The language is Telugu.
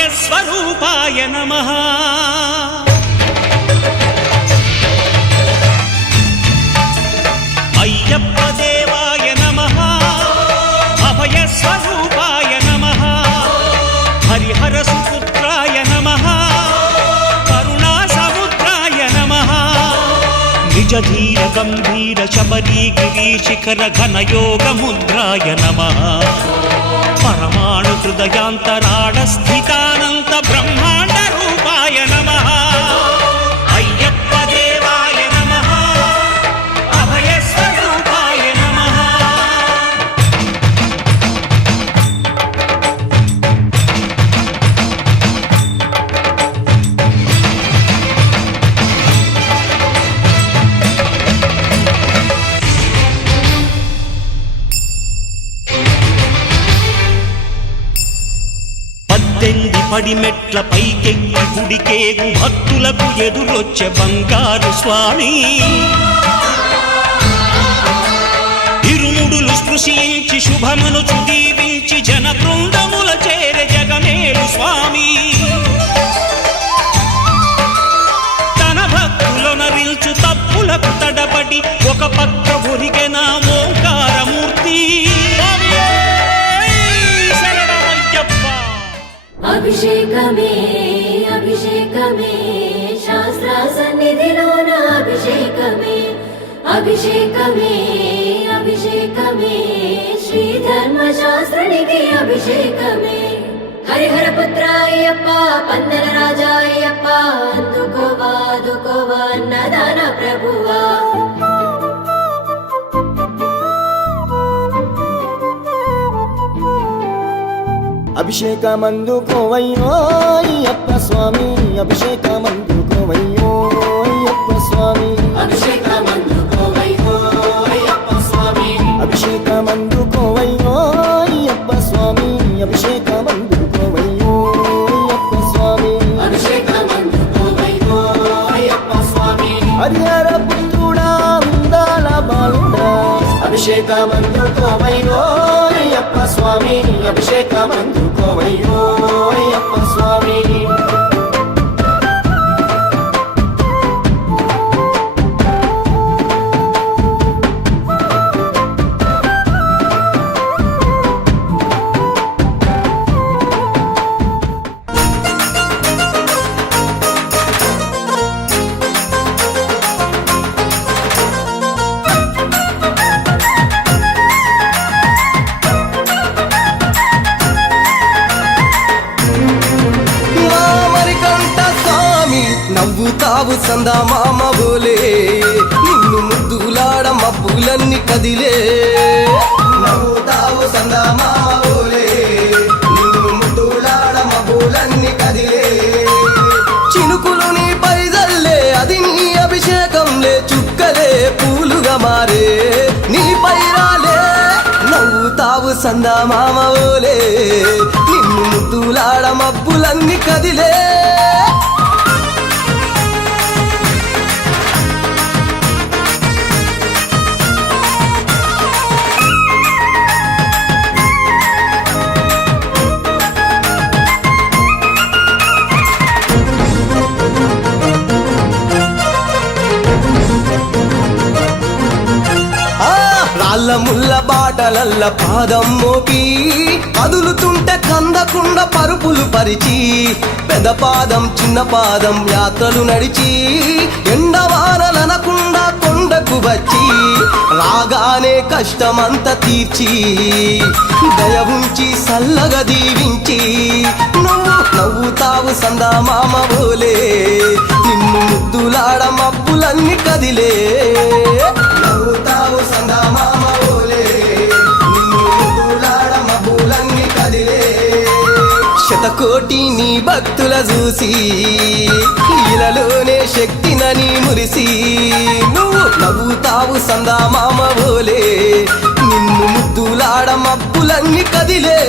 అభయస్వరూపాయ నమః అయ్యప్ప దేవాయ నమః అభయస్వరూపాయ నమః హరిహర సుపుత్రాయ నమః కరుణా సముద్రాయ నమః నిజ ధీర గంభీర శబరీ గిరీశిఖర ఘనయోగ ముద్రాయ నమః పరమాణు హృదయాంతరాళ స్థితానంత బ్రహ్మాండ రూపాయ నమః అయ్యప్ప దేవాయ నమః అభయస్వరూపాయ నమః పడిమెట్ల పైకెక్కి గుడికేగు భక్తులకు ఎదురొచ్చే బంగారు స్వామి ఇరుముడులు స్పృశించి శుభమును దీవించి జన బృందముల చేరే జగమేలు స్వామి తన భక్తులొనరిల్చు తప్పులకు తడబడి ఒక పక్క ఒరిగెన ఓంకారమూర్తి అభిషేకమే అభిషేకమే శాస్త్ర సన్నిధిలోన అభిషేకమే అభిషేకమే అభిషేకమే శ్రీ ధర్మశాస్త్రునికి అభిషేకమే హరిహర పుత్ర అయ్యప్ప పందల రాజా అయ్యప్ప అందుకోవా అందుకోవా అన్నదాన ప్రభువా అభిషేకమందుకోవయ్యో అయ్యప్ప స్వామి అభిషేకమందుకోవయ్యో అయ్యప్ప స్వామి అభిషేకమందుకోవయ్యో అయ్యప్ప స్వామి అభిషేకమందుకోవయ్యో అయ్యప్ప స్వామి అభిషేకమందుకోవయ్యో అయ్యప్ప స్వామి అభిషేకమందుకోవయ్యో అయ్యప్ప స్వామి హరిహర పుత్రుడా ఉందాల బాలుడా అభిషేకమందుకోవయ్యో అయ్యప్ప స్వామి అభిషేకమందుకోవయ్యో అయ్యప్ప స్వామి నవ్వుతావు సందా మామ బోలే నిన్ను ముద్దులాడ మబ్బులన్నీ కదిలే నవ్వుతావు సందా మామ బోలే నిన్ను ముద్దులాడ మబ్బులన్నీ కదిలే చినుకులు నీ పైదల్లే అది నీ అభిషేకంలే చుక్కలే పూలుగా మారే నీ పైరాలే నవ్వుతావు సందా మామ బోలే నిన్ను ముద్దులాడ మబ్బులన్నీ కదిలే రాళ్ళ ముళ్ళ బాటలల్ల పాదం మోపి కదులుతుంటే కందకుండా పరుపులు పరిచి పెద్ద పాదం చిన్న పాదం యాత్రలు నడిచి ఎండవానలనకుండా కొండకు వచ్చి రాగానే కష్టమంత తీర్చి దయ ఉంచి సల్లగా దీవించి నువ్వు నవ్వుతావు సందా మామ బోలే నిన్ను ముద్దులాడ మబ్బులన్నీ కదిలే నవ్వుతావు సందా మామ బోలే నిన్ను ముద్దులాడ మబ్బులన్నీ కదిలే శతకోటి నీ భక్తుల చూసి ఇలలోనే శక్తినని మురిసి నువ్వు నవ్వుతావు సందా మామ బోలే నిన్ను ముద్దులాడ మబ్బులన్నీ కదిలే